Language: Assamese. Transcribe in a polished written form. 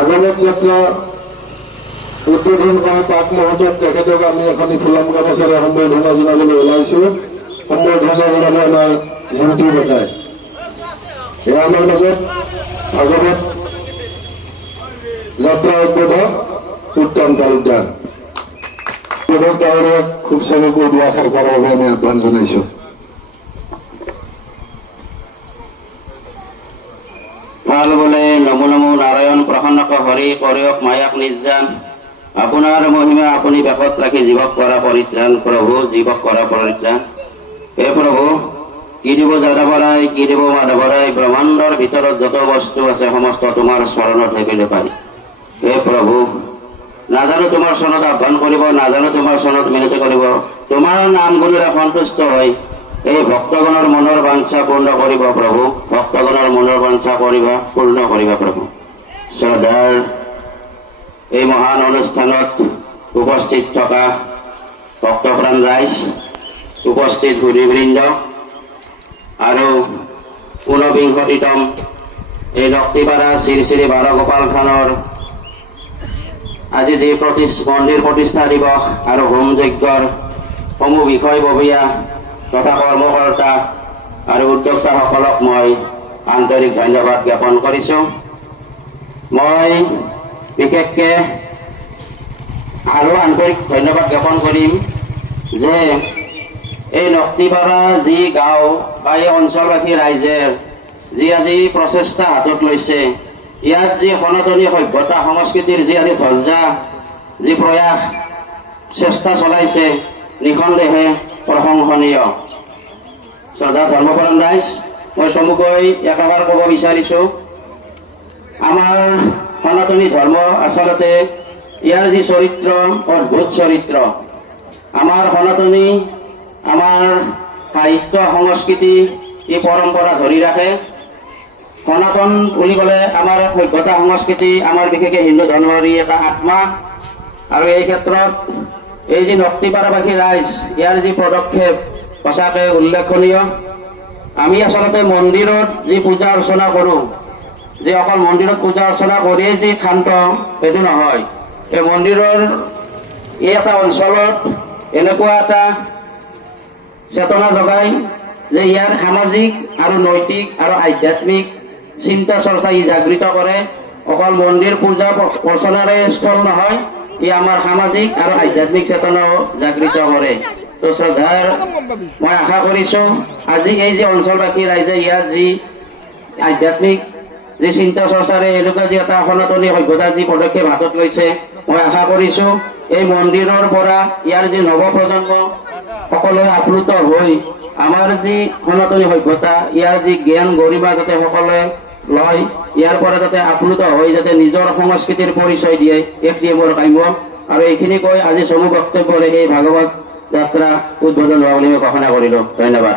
ভাগৱত যাত্ৰা উদ্বোধন কৰা পাক মুহূৰ্তত তেখেতক আমি এখন ফুলাম গামোচাৰে সম্বৰ্ধনা জনাবলৈ ওলাইছো। সম্বৰ্ধনা জনালে আমাৰ জিন্তি বটাই এয়া আমাৰ মাজত ভাগৱত যাত্ৰা উদ্বোধক উত্তম তালুকদাৰ গাঁৱৰে খুব চমুকৈ দুআষাৰ কৰাৰ বাবে আমি আহ্বান জনাইছো। ভাল বোলে নমো নমো নাৰায়ণ প্ৰসন্নক হৰি কৰিয়ক মায়াক নিৰ্যান আপোনাৰ মহিমা আপুনি বেকত ৰাখি জীৱক কৰা পৰিত্ৰাণ প্ৰভু জীৱক কৰা পৰিত্ৰাণ। হে প্ৰভু কি দিব যাদৱৰাই কি দিব মাধৱৰাই ব্ৰহ্মাণ্ডৰ ভিতৰত যত বস্তু আছে সমস্ত তোমাৰ স্মৰণত থাকিলে পাৰি। হে প্ৰভু নাজানো তোমাৰ চৰণত আহ্বান কৰিব, নাজানো তোমাৰ চৰণত মিনতি কৰিব, তোমাৰ নাম গুণেৰে সন্তুষ্ট হৈ এই ভক্তগণৰ মনৰ বাঞ্ছা পূৰ্ণ কৰিব প্ৰভু। ভক্তগণৰ মনৰ বাঞ্ছা কৰিবা পূৰ্ণ কৰিবা প্ৰভু। শ্ৰদ্ধাৰ এই মহান অনুষ্ঠানত উপস্থিত থকা ভক্তপ্ৰাণ ৰাইজ, উপস্থিত ভূৰিবৃন্দ আৰু ঊনবিংশতিতম এই লক্ষ্মীপাৰা শ্ৰী শ্ৰী বাৰগোপাল থানৰ আজি যি মন্দিৰ প্ৰতিষ্ঠা দিৱস আৰু হোম যজ্ঞৰ সমূহ বিষয়ববীয়া তথা কৰ্মকৰ্তা আৰু উদ্যোক্তাসকলক মই আন্তৰিক ধন্যবাদ জ্ঞাপন কৰিছো। মই বিশেষকৈ আৰু আন্তৰিক ধন্যবাদ জ্ঞাপন কৰিম যে এই লক্ষ্মীপাৰা যি গাঁও বা এই অঞ্চলবাসী ৰাইজে যি আজি প্ৰচেষ্টা হাতত লৈছে, ইয়াত যি সনাতনী সভ্যতা সংস্কৃতিৰ যি আজি ধ্বজা যি প্ৰয়াস চেষ্টা চলাইছে নিঃসন্দেহে প্ৰশংসনীয়। শ্ৰদ্ধা ধৰ্মপৰায়ণ ৰাইজ, মই চমুকৈ একেবাৰ ক'ব বিচাৰিছো, আমাৰ সনাতনী ধৰ্ম আচলতে ইয়াৰ যি চৰিত্ৰ অদ্ভুত চৰিত্ৰ। আমাৰ সনাতনী আমাৰ সাহিত্য সংস্কৃতি এই পৰম্পৰা ধৰি ৰাখে। সনাতন বুলি ক'লে আমাৰ সভ্যতা সংস্কৃতি, আমাৰ বিশেষকৈ হিন্দু ধৰ্মৰ এটা আত্মা। আৰু এই ক্ষেত্ৰত এই যি লক্ষ্মীপাৰাবাসী ৰাইজ ইয়াৰ যি পদক্ষেপ সঁচাকৈ উল্লেখনীয়। আমি আচলতে মন্দিৰত যি পূজা অৰ্চনা কৰোঁ, যে অকল মন্দিৰত পূজা অৰ্চনা কৰিয়েই যি ক্ষান্ত সেইটো নহয়। এই মন্দিৰৰ এই এটা অঞ্চলত এনেকুৱা এটা চেতনা জগায় যে ইয়াৰ সামাজিক আৰু নৈতিক আৰু আধ্যাত্মিক চিন্তা চৰ্চা ই জাগৃত কৰে। অকল মন্দিৰ পূজা অৰ্চনাৰে স্থল নহয়, ই আমাৰ সামাজিক আৰু আধ্যাত্মিক চেতনাও জাগৃত কৰে। তো শ্ৰদ্ধাৰ মই আশা কৰিছো আজি এই যে অঞ্চলবাসী ৰাইজে ইয়াত যি আধ্যাত্মিক যি চিন্তা চৰ্চাৰে এনেকুৱা যি এটা সনাতনী সভ্যতাৰ যি পদক্ষেপ হাতত লৈছে, মই আশা কৰিছো এই মন্দিৰৰ পৰা ইয়াৰ যি নৱপ্ৰজন্ম সকলোৱে আপ্লুত হৈ আমাৰ যি সনাতনী সভ্যতা ইয়াৰ যি জ্ঞান গৰিমা যাতে সকলোৱে লয়, ইয়াৰ পৰা যাতে আপ্লুত হৈ যাতে নিজৰ সংস্কৃতিৰ পৰিচয় দিয়ে, এইটোৱে মোৰ কাম্য। আৰু এইখিনি কৈ আজি চমু বক্তব্যৰে এই ভাগৱত যাত্ৰা উদ্বোধন হোৱা বুলি মই ঘোষণা কৰিলো। ধন্যবাদ।